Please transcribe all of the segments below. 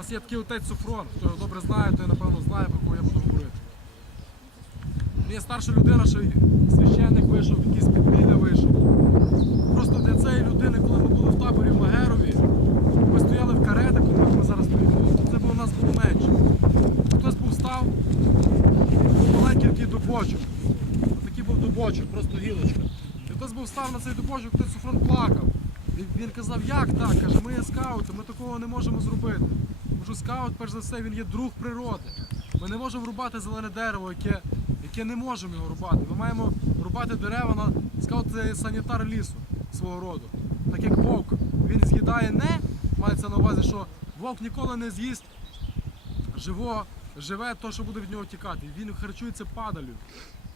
нас є такий отець Софрон, хто його добре знає, той напевно знає, про кого я буду говорити. Він є старша людина, що священник вийшов, якийсь підпілля вийшов. Просто для цієї людини, коли ми були в таборі в Магерові, ми стояли в каретах, коли ми зараз стоїмо. Це було у нас було менше. Хтось був став, був маленький такий дубочок. Такий був дубочок, просто гілочка. І хтось був став на цей дубочок, хтось Софрон плакав. Він казав, як так? Каже, ми є скаути, ми такого не можемо зробити. Тому що скаут, перш за все, він є друг природи. Ми не можемо рубати зелене дерево, яке, яке не можемо його рубати. Ми маємо рубати дерева на скаут це санітар лісу свого роду. Так як вовк, він з'їдає не, мається на увазі, що вовк ніколи не з'їсть живо, живе то, що буде від нього тікати. Він харчується падалю.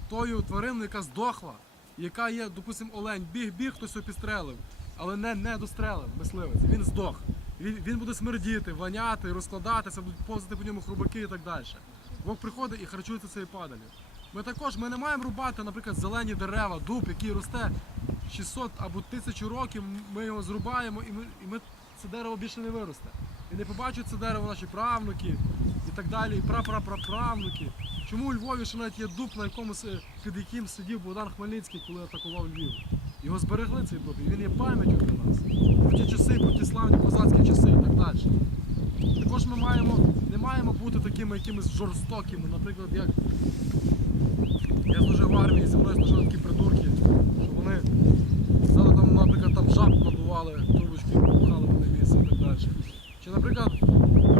Тою твариною, яка здохла, яка є, допустимо, олень, біг, біг, хтось його підстрелив, але не, не дострелив мисливець. Він здох. Він, він буде смердіти, воняти, розкладатися, будуть повзати по ньому хрубаки і так далі. Вовк приходить і харчується цією падалю. Ми також ми не маємо рубати, наприклад, зелені дерева, дуб, який росте 600 або 1000 років, ми його зрубаємо і ми, і ми це дерево більше не виросте. І не побачать це дерево наші правнуки і так далі, і прапраправнуки. Чому у Львові ще навіть є дуб, на якому під яким сидів Богдан Хмельницький, коли атакував Львів? Його зберегли цей і він є пам'яттю для нас. Про ті часи, про ті славні козацькі часи і так далі. Також ми маємо, не маємо бути такими якимись жорстокими, наприклад, як я служив в армії, зі мною служили такі придурки, що вони взяли там, наприклад, там жаб набували, трубочки пхали в одне місце і так далі. Чи, наприклад,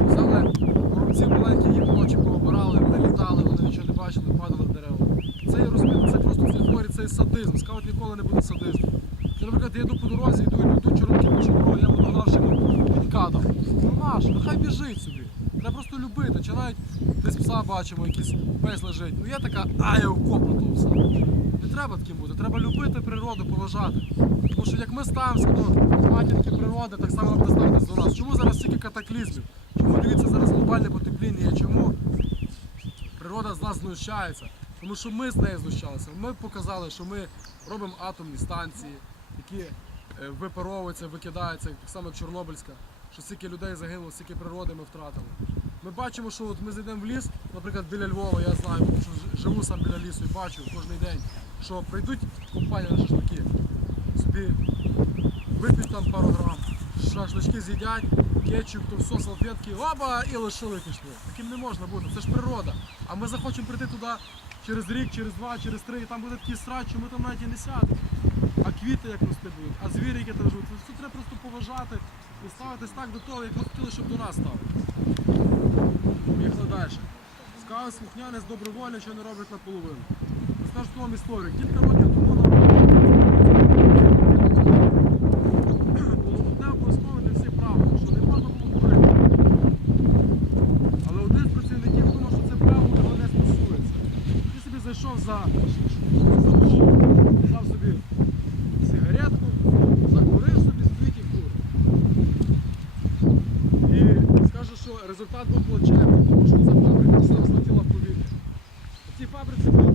взяли горобці маленькі, їм очі пообирали, вони літали, вони нічого не бачили, падали в дерева. Це є розумієте, це просто це садизм. Скаут ніколи не буде садизмом. Чи, наприклад, я йду по дорозі, йду, йду чорнки по чорно, я буду гнав ще пінька дав. Ну наш, нехай біжить собі. Треба просто любити. Чи навіть десь пса бачимо, якийсь пес лежить. Ну є така, а я вкопну того пса. Не треба таким бути. Треба любити природу, поважати. Тому що як ми ставимося до матінки природи, так само буде ставитися до нас. Чому зараз стільки катаклізмів? Чому дивіться зараз глобальне потепління? Чому природа з нас знущається? Тому що ми з нею знущалися. Ми показали, що ми робимо атомні станції, які е, випаровуються, викидаються, так само як Чорнобильська, що стільки людей загинуло, стільки природи ми втратили. Ми бачимо, що от ми зайдемо в ліс, наприклад, біля Львова, я знаю, тому що живу сам біля лісу і бачу кожен день, що прийдуть компанії на шашлики, собі вип'ють там пару грам, шашлички з'їдять, кетчуп, то салфетки, оба і лишили пішли. Таким не можна бути, це ж природа. А ми захочемо прийти туди через рік, через два, через три, і там буде такий срач, що ми там навіть і не сядемо. А квіти як рости будуть, а звірі, які там живуть. Це треба просто поважати і ставитись так до того, як ми хотіли, щоб до нас ставили. Поїхали далі. Скаут слухняне з доброволі, що не роблять наполовину. Розкажу вам історію. Кілька років тому нам було одне обов'язково для всіх правило, що не можна було курити. Але один з працівників думав, що це правило його не стосується. Він собі зайшов за забув, взяв собі сигаретку, закурив собі, стоїть і курить. І скажу, що результат був плачевний, тому що ця фабрика все злетіла в повітря. Ці фабриці